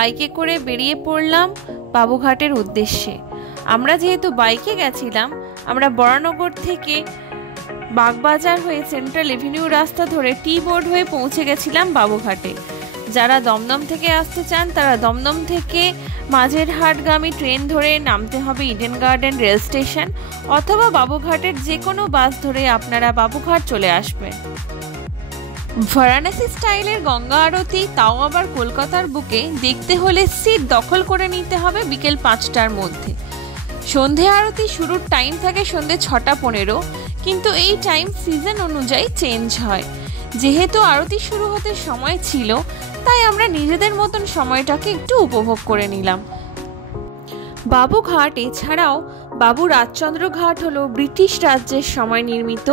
বাইকে করে বেরিয়ে পড়লাম বাবুঘাটের উদ্দেশ্যে। আমরা যেহেতু বাইকে গেছিলাম, আমরা বরানগর থেকে বাগবাজার হয়ে সেন্ট্রাল এভিনিউ রাস্তা ধরে টি বোর্ড হয়ে পৌঁছে গেছিলাম বাবুঘাটে। যারা দমদম থেকে আসতে চান তারা দমদম থেকে মাঝেরহাটগামী ট্রেন ধরে নামতে হবে ইডেন গার্ডেন রেল স্টেশন, অথবা বাবুঘাটের যে কোনো বাস ধরে আপনারা বাবুঘাট চলে আসবেন। বারাণসী স্টাইলের গঙ্গা আরতি, তাও আবার কলকাতার বুকে, দেখতে হলে সিট দখল করে নিতে হবে বিকেল 5টার মধ্যে। সন্ধে আরতি শুরুর টাইম থাকে সন্ধে 6:15, কিন্তু এই টাইম সিজন অনুযায়ী চেঞ্জ হয়। যেহেতু আরতি শুরু হতে সময় ছিল, তাই আমরা নিজেদের মতন সময়টাকে একটু উপভোগ করে নিলাম। বাবুঘাট এছাড়াও বাবু রাজচন্দ্র ঘাট হলো ব্রিটিশ রাজ্যের সময় নির্মিত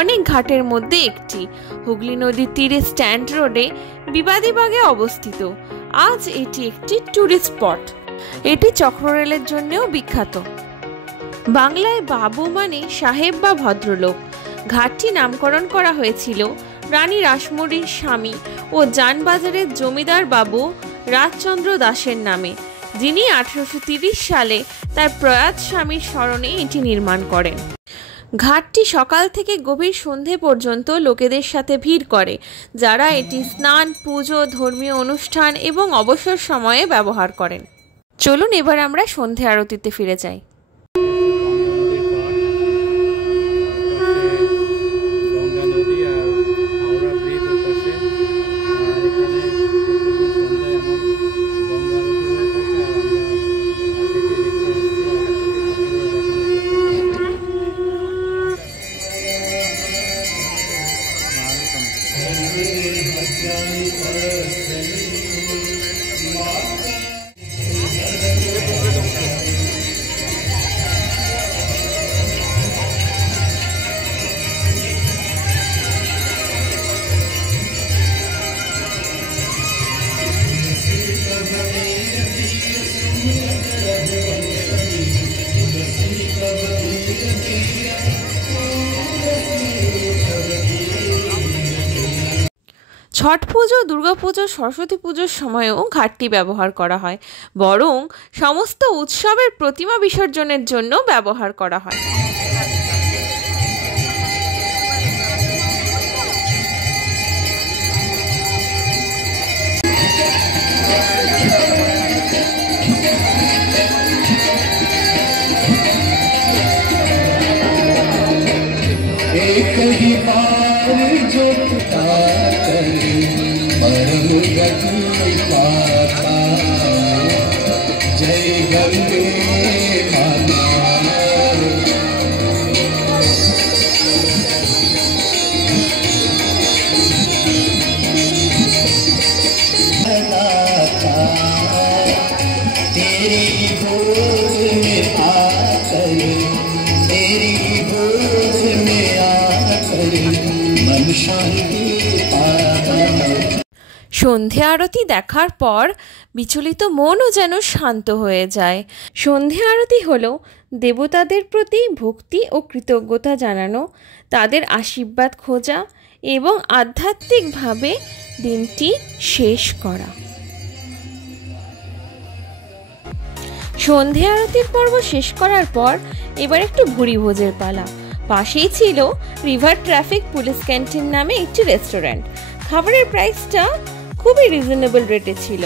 অনেক ঘাটের মধ্যে একটি। হুগলি নদীর তীরে স্ট্যান্ড রোডে বিবাদীবাগে অবস্থিত। আজ এটি একটি ট্যুরিস্ট স্পট। এটি চক্ররেলের জন্যও বিখ্যাত। বাংলায় বাবু মানে সাহেব বা ভদ্রলোক। ঘাটটি নামকরণ করা হয়েছিল রানী রাসমণির স্বামী ও জানবাজারের জমিদার বাবু রাজচন্দ্র দাসের নামে, যিনি 1830 সালে তার প্রয়াত স্বামীর স্মরণে এটি নির্মাণ করেন। ঘাটটি সকাল থেকে গভীর সন্ধে পর্যন্ত লোকেদের সাথে ভিড় করে, যারা এটি স্নান, পুজো, ধর্মীয় অনুষ্ঠান এবং অবসর সময়ে ব্যবহার করেন। চলুন এবার আমরা সন্ধে আরতিতে ফিরে যাই। ছট পুজো, দুর্গাপুজো, সরস্বতী পুজোর সময়ও ঘাটটি ব্যবহার করা হয়, বরং সমস্ত উৎসবের প্রতিমা বিসর্জনের জন্য ব্যবহার করা হয়। সন্ধে আরতি দেখার পর বিচলিত মনও যেন শান্ত হয়ে যায়। সন্ধে আরতি হলো দেবতাদের প্রতি ভক্তি ও কৃতজ্ঞতা জানানো, তাদের আশীর্বাদ খোঁজা এবং আধ্যাত্মিকভাবে দিনটি শেষ করা। সন্ধে আরতির পর্ব শেষ করার পর এবার একটু ভুরি ভোজের পালা। পাশেই ছিল রিভার ট্রাফিক পুলিশ ক্যান্টিন নামে একটি রেস্টুরেন্ট। খাবারের প্রাইসটা খুবই রিজনেবল রেটে ছিল।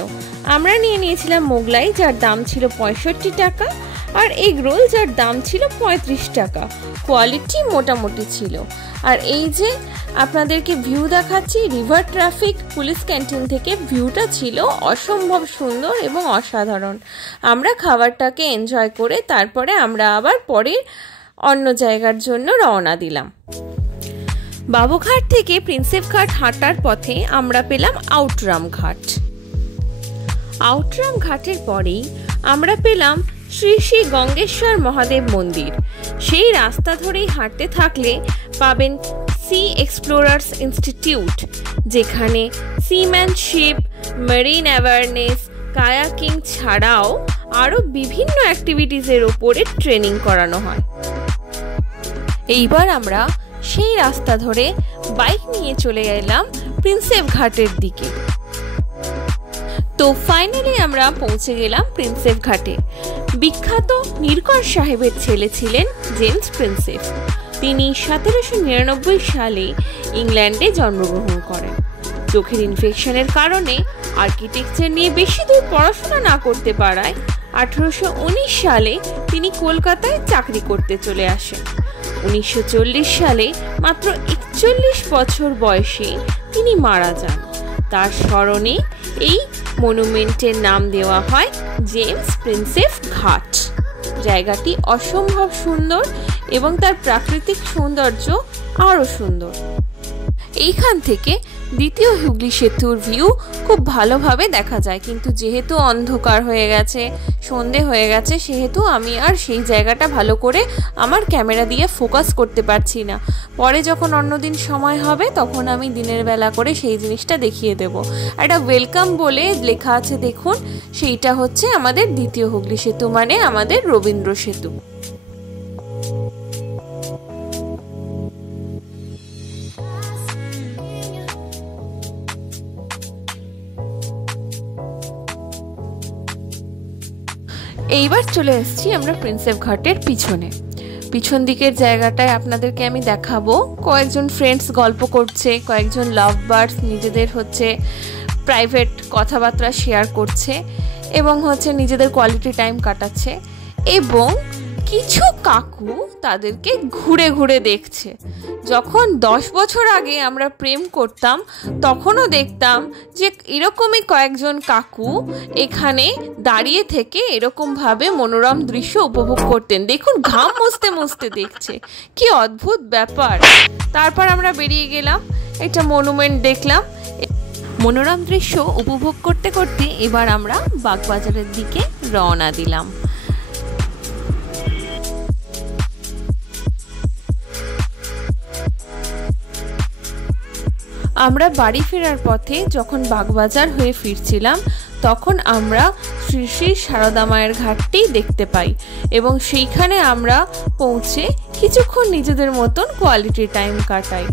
আমরা নিয়েছিলাম মোগলাই, যার দাম ছিল 65 টাকা, আর এগ রোল, যার দাম ছিল 35 টাকা। কোয়ালিটি মোটামুটি ছিল। আর এই যে আপনাদেরকে ভিউ দেখাচ্ছি রিভার ট্রাফিক পুলিশ ক্যান্টিন থেকে, ভিউটা ছিল অসম্ভব সুন্দর এবং অসাধারণ। আমরা খাবারটাকে এনজয় করে তারপরে আমরা আবার পরে অন্য জায়গার জন্য রওনা দিলাম। বাবুঘাট থেকে প্রিন্সেপ ঘাট হাঁটার পথে আমরা পেলাম আউটরাম ঘাট। আউটরাম ঘাটের পরেই আমরা পেলাম শ্রী শ্রী গঙ্গেশ্বর মহাদেব মন্দির। সেই রাস্তা ধরেই হাঁটতে থাকলে পাবেন সি এক্সপ্লোরার্স ইনস্টিটিউট, যেখানে সিম্যানশিপ, মেরিন অ্যাওয়ারনেস, কায়াকিং ছাড়াও আরও বিভিন্ন অ্যাক্টিভিটিসের ওপরে ট্রেনিং করানো হয়। এইবার আমরা সেই রাস্তা ধরে বাইক নিয়ে চলে এলাম প্রিন্সেপ ঘাটের দিকে। তো ফাইনালি আমরা পৌঁছে গেলাম প্রিন্সেপ ঘাটে। বিখ্যাত নীরকর সাহেবের ছেলে ছিলেন জেমস প্রিন্সেপ। তিনি 1799 সালে ইংল্যান্ডে জন্মগ্রহণ করেন। চোখের ইনফেকশনের কারণে আর্কিটেকচার নিয়ে বেশি দূর পড়াশোনা না করতে পারায় 1819 সালে তিনি কলকাতায় চাকরি করতে চলে আসেন। 1940 সালে মাত্র 41 বছর বয়সে তিনি মারা যান। তার স্মরণে এই মনুমেন্টের নাম দেওয়া হয় জেমস প্রিন্সেপ ঘাট। জায়গাটি অসম্ভব সুন্দর এবং তার প্রাকৃতিক সৌন্দর্য আরও সুন্দর। এইখান থেকে দ্বিতীয় হুগলি সেতুর ভিউ খুব ভালোভাবে দেখা যায়, কিন্তু যেহেতু অন্ধকার হয়ে গেছে, সন্ধে হয়ে গেছে, সেহেতু আমি আর সেই জায়গাটা ভালো করে আমার ক্যামেরা দিয়ে ফোকাস করতে পারছি না। পরে যখন অন্যদিন সময় হবে তখন আমি দিনের বেলা করে সেই জিনিসটা দেখিয়ে দেব। একটা ওয়েলকাম বলে লেখা আছে দেখুন, সেইটা হচ্ছে আমাদের দ্বিতীয় হুগলি সেতু, মানে আমাদের রবীন্দ্র সেতু। এইবার চলে এসেছি আমরা প্রিন্সেপ ঘাটের পিছন দিকের জায়গাটায় আপনাদেরকে আমি দেখাবো। কয়েকজন ফ্রেন্ডস গল্প করছে, কয়েকজন লাভ বার্ডস নিজেদের প্রাইভেট কথাবার্তা শেয়ার করছে এবং নিজেদের কোয়ালিটি টাইম কাটাচ্ছে, এবং কিছু কাকু তাদেরকে ঘুরে ঘুরে দেখছে। যখন 10 বছর আগে আমরা প্রেম করতাম তখনও দেখতাম যে এরকমই কয়েকজন কাকু এখানে দাঁড়িয়ে থেকে এরকমভাবে মনোরম দৃশ্য উপভোগ করতেন। দেখুন, ঘাম মুছতে মুছতে দেখছে, কি অদ্ভুত ব্যাপার। তারপর আমরা বেরিয়ে গেলাম, একটা মনুমেন্ট দেখলাম। মনোরম দৃশ্য উপভোগ করতে করতে এবার আমরা বাগবাজারের দিকে রওনা দিলাম। আমরা বাড়ি ফেরার পথে যখন বাগবাজার হয়ে ফিরছিলাম তখন আমরা শ্রী শ্রী সারদা মায়ের ঘাটটি দেখতে পাই, এবং সেইখানে আমরা পৌঁছে কিছুক্ষণ নিজেদের মতন কোয়ালিটি টাইম কাটাই।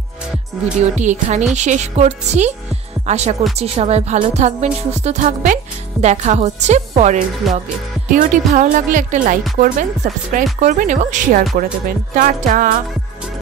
ভিডিওটি এখানেই শেষ করছি। আশা করছি সবাই ভালো থাকবেন, সুস্থ থাকবেন। দেখা হচ্ছে পরের ব্লগে। ভিডিওটি ভালো লাগলে একটা লাইক করবেন, সাবস্ক্রাইব করবেন এবং শেয়ার করে দেবেন। টাটা।